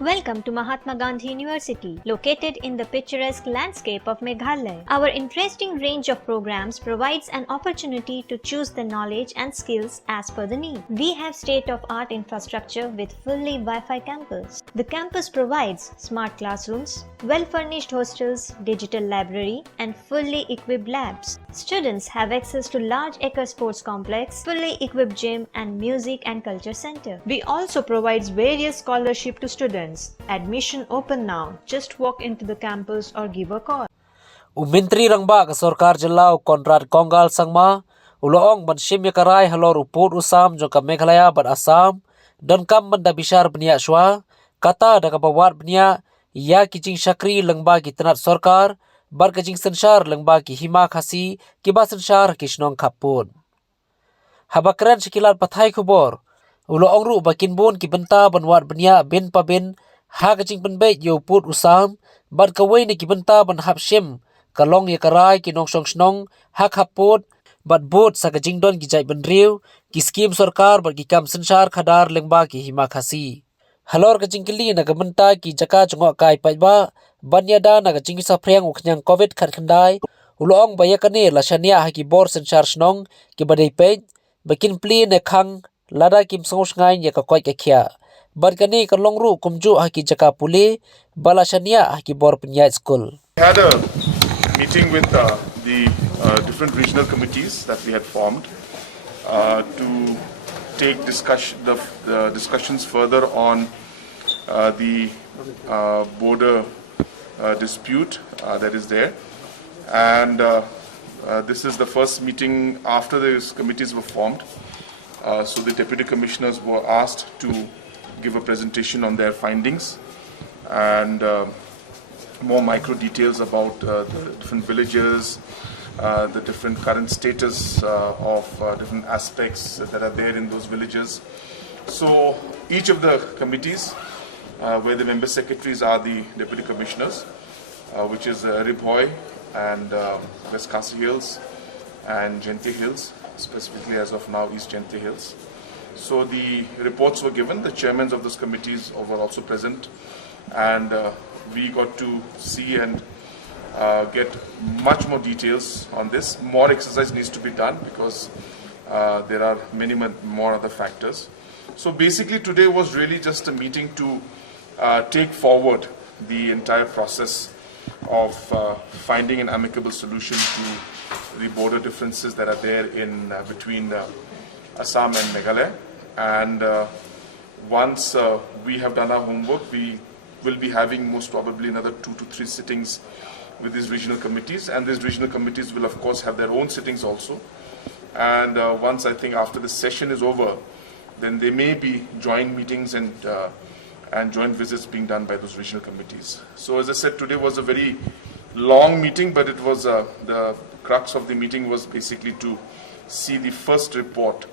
Welcome to Mahatma Gandhi University, located in the picturesque landscape of Meghalaya. Our interesting range of programs provides an opportunity to choose the knowledge and skills as per the need. We have state-of-art infrastructure with fully Wi-Fi campus. The campus provides smart classrooms, well-furnished hostels, digital library, and fully equipped labs. Students have access to large acre sports complex, fully equipped gym, and music and culture center. We also provides various scholarship to students. Admission open now. Just walk into the campus or give a call. Umintri rangba ka Sarkar Jylla Konrad Kongal sangma uloong banshim yakarai Halor uput usam jo ka Meghalaya ban Assam dan kam banda Bishar bnia shwa kata da ka bawat bnia ya kijing shakri langba ki tanat Sarkar bar kijing sanshar langba ki hima khasi ki ba sanshar kishnong khapun habakran shikilat pathai khubor uloong ru bakin bon ki benta banwat bnia bin pa bin ha kijing penbet yo put usam bar kawai ni ki benta ban hapshim kalong ye karai ki nong song snong hak hapot bat bot sa kajing don ki jai benriu ki skim sarkar bat ki kam sanshar khadar lengba ki hima khasi halor kajing kili na gamenta ki jaka chungo kai paiba banya da na kajing sa preng uknyang covid khat khandai ulong bayakane la shania ha ki bor sanshar snong ki badai pe bakin pli ne khang lada kim songos ngai ye ka koi ka khia bat kani kalong ru kumju ha ki jaka puli bala shania ha ki bor pnya school had a meeting with the different regional committees that we had formed to take discussions further on the border dispute that is there, and this is the first meeting after these committees were formed. So the deputy commissioners were asked to give a presentation on their findings and more micro details about the different villages, the different current status of different aspects that are there in those villages. So each of the committees, where the member secretaries are the deputy commissioners, which is Ribhoy and West Khasi Hills and Jenti Hills, specifically as of now East Jenti Hills. So the reports were given, the chairmen of those committees were also present, and we got to see and get much more details on this. More exercise needs to be done because there are many more other factors. So basically today was really just a meeting to take forward the entire process of finding an amicable solution to the border differences that are there in between Assam and Meghalaya. And once we have done our homework, we will be having most probably another 2 to 3 sittings with these regional committees, and these regional committees will of course have their own sittings also. And once I think after the session is over, then there may be joint meetings and joint visits being done by those regional committees. So as I said, today was a very long meeting, but it was the crux of the meeting was basically to see the first report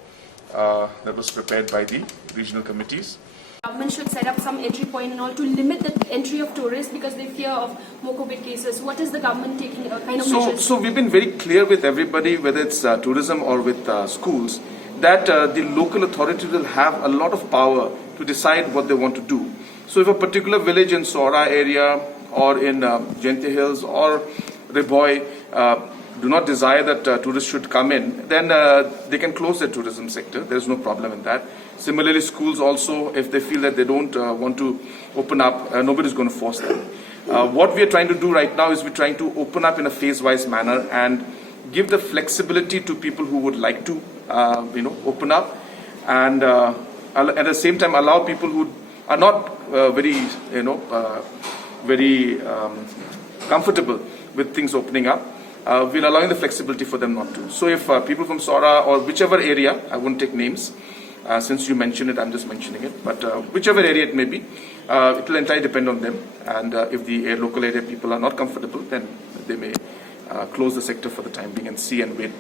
that was prepared by the regional committees. Government should set up some entry point and all to limit the entry of tourists because they fear of more COVID cases. What is the government taking kind of measures? So we've been very clear with everybody, whether it's tourism or with schools, that the local authority will have a lot of power to decide what they want to do. So if a particular village in Sora area or in Jenti Hills or Ribhoy do not desire that tourists should come in, then they can close their tourism sector. There's no problem in that. Similarly, schools also, if they feel that they don't want to open up, nobody's going to force them. What we are trying to do right now is we're trying to open up in a phase-wise manner and give the flexibility to people who would like to, open up, and at the same time allow people who are not very comfortable with things opening up. We're allowing the flexibility for them not to. So if people from Sora or whichever area, I won't take names, since you mentioned it, I'm just mentioning it, but whichever area it may be, it will entirely depend on them. And if the local area people are not comfortable, then they may close the sector for the time being and see and wait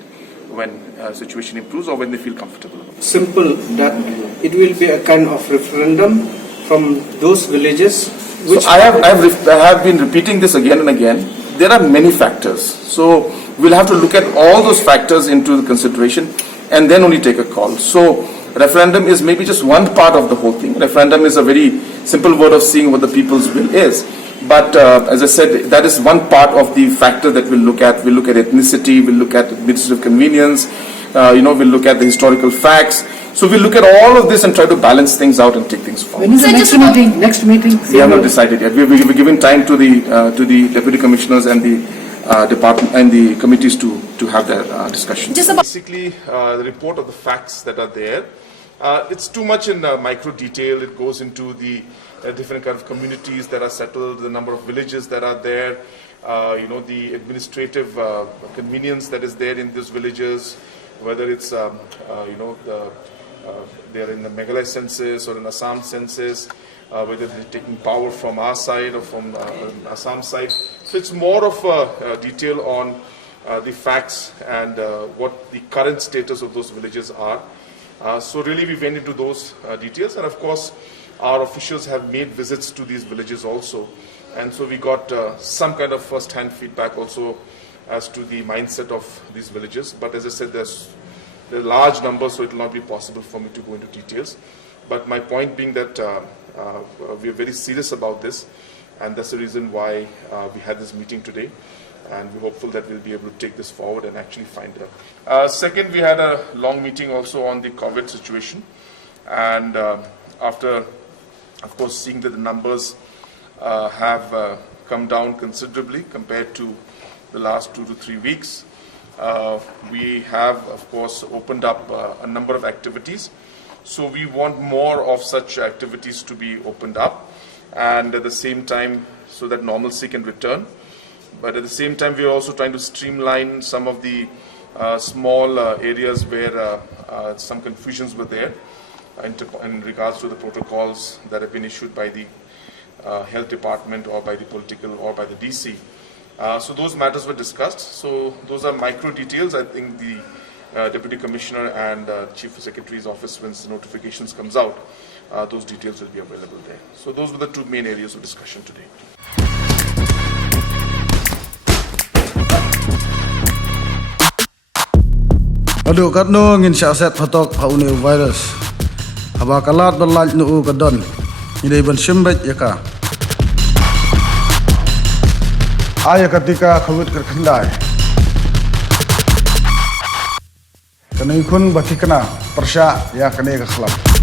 when situation improves or when they feel comfortable. Simple, that it will be a kind of referendum from those villages. Which so I have been repeating this again and again. There are many factors. So we'll have to look at all those factors into the consideration and then only take a call. So referendum is maybe just one part of the whole thing. Referendum is a very simple word of seeing what the people's will is. But as I said, that is one part of the factor that we'll look at. We'll look at ethnicity, we'll look at administrative convenience, we'll look at the historical facts. So we'll look at all of this and try to balance things out and take things forward. When is the next meeting? We have not decided yet. We're giving time to the deputy commissioners and the department and the committees to have their discussion. Basically, the report of the facts that are there. It's too much in micro detail. It goes into the different kind of communities that are settled, the number of villages that are there, the administrative convenience that is there in these villages, whether it's they're in the Meghalaya census or in Assam census, whether they're taking power from our side or from Assam side. So it's more of a detail on the facts and what the current status of those villages are. So really we went into those details, and of course our officials have made visits to these villages also, and so we got some kind of first-hand feedback also as to the mindset of these villages. But as I said, there's large numbers, so it will not be possible for me to go into details. But my point being that we are very serious about this, and that's the reason why we had this meeting today, and we're hopeful that we'll be able to take this forward and actually find out. Second, we had a long meeting also on the COVID situation, and after, of course, seeing that the numbers have come down considerably compared to the last 2 to 3 weeks, we have, of course, opened up a number of activities. So we want more of such activities to be opened up, and at the same time, so that normalcy can return. But at the same time, we are also trying to streamline some of the small areas where some confusions were there in regards to the protocols that have been issued by the health department or by the political or by the DC. So those matters were discussed. So those are micro details. I think the Deputy Commissioner and Chief Secretary's office, once the notifications comes out, those details will be available there. So those were the two main areas of discussion today. Aduh katno ngin syaset fatok haune virus. Haba kalat berlaj nu kadon. Ini ban simbet yaka. Aya ketika kawit kerkendai. Kena ikun batikena persya ya kena ke khlap.